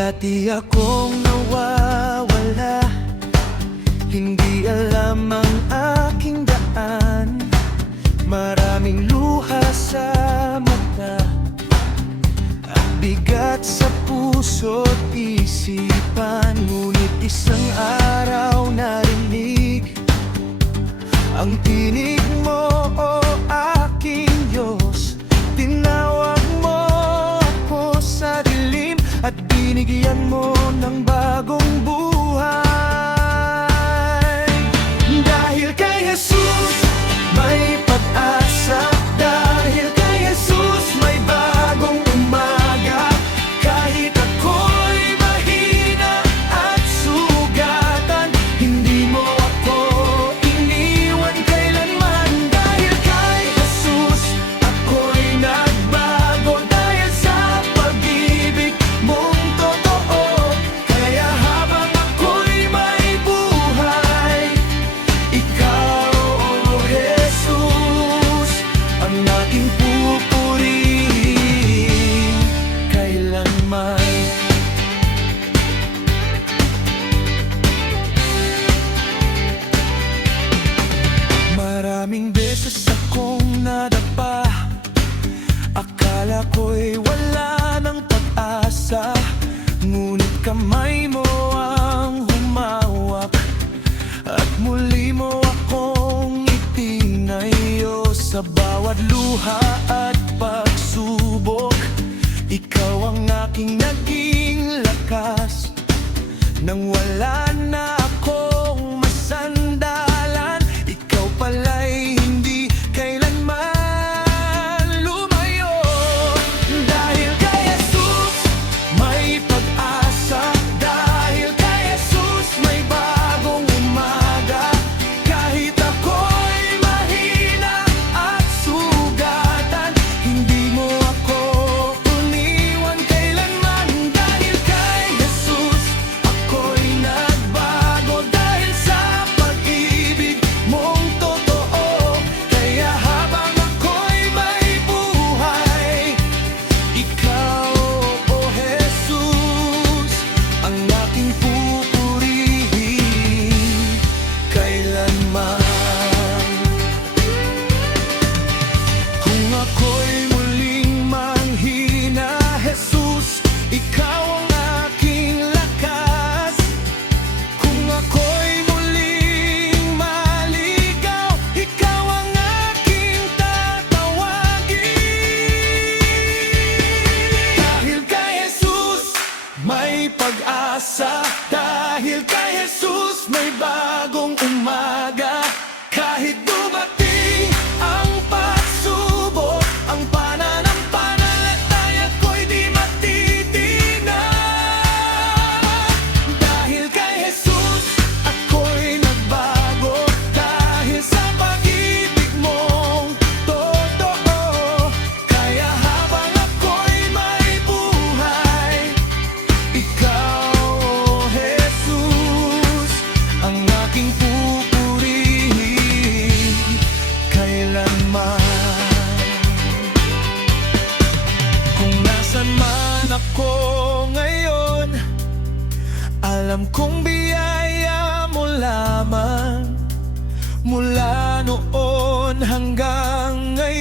Dati akong nawawala, hindi alam ang aking daan. Maraming luha sa mata at bigat sa puso't isipan. Ngunit isang araw narinig ang tinig mo, o aking Diyos. Tinawag mo ako sa dilim at binigyan mo ng bagong buhay. Dahil kay Jesus may pag-asa, dahil kay Jesus may bagong umaga. Kahit ako'y mahina at sugatan, hindi mo ako iniwan kailanman. Dahil kay Jesus ako'y nagbago, dahil sa pag-ibig mong totoo. Kaya habang ako'y may buhay, ikaw, O Jesus, ang aking pupurihin kailanman. Maraming beses akong nadapa, akala ko'y wala ng pag-asa. Ngunit kamay mo ang humawak at muli mo akong itinayo. Sa bawat luha at pagsubok, ikaw ang aking naging lakas. Nang wala na akong masandalan, ikaw pala'y hindi kailanman lumayo. Dahil kay Jesus may pag-asa, dahil kay Jesus may bagong umaga. Kahit ako'y mahina at sugatan, hindi mo ako iniwan kailanman. Dahil kay Jesus ako'y nagbago, dahil sa pag-ibig mong totoo. Kaya habang ako'y may buhay, ikaw, O Jesus, ang aking pupurihin kailanman. Kung ako'y muling manghina, Jesus, ikaw ang aking lakas. Kung ako'y muling maligaw, ikaw ang aking tatawagin. Dahil kay Jesus may pag-asa, dahil kay Jesus may bagong umaga. Kahit dumating ang pagsubok, ang pananampalataya ko'y di matitinag. Dahil kay Jesus ako'y nagbago, dahil sa pag-ibig mong totoo. Kaya habang ako'y may buhay, ikaw, O Jesus, ang aking pupurihin kailanman. Kung nasan man ako ngayon, alam kong biyaya mo lamang. Mula noon hanggang ngayon,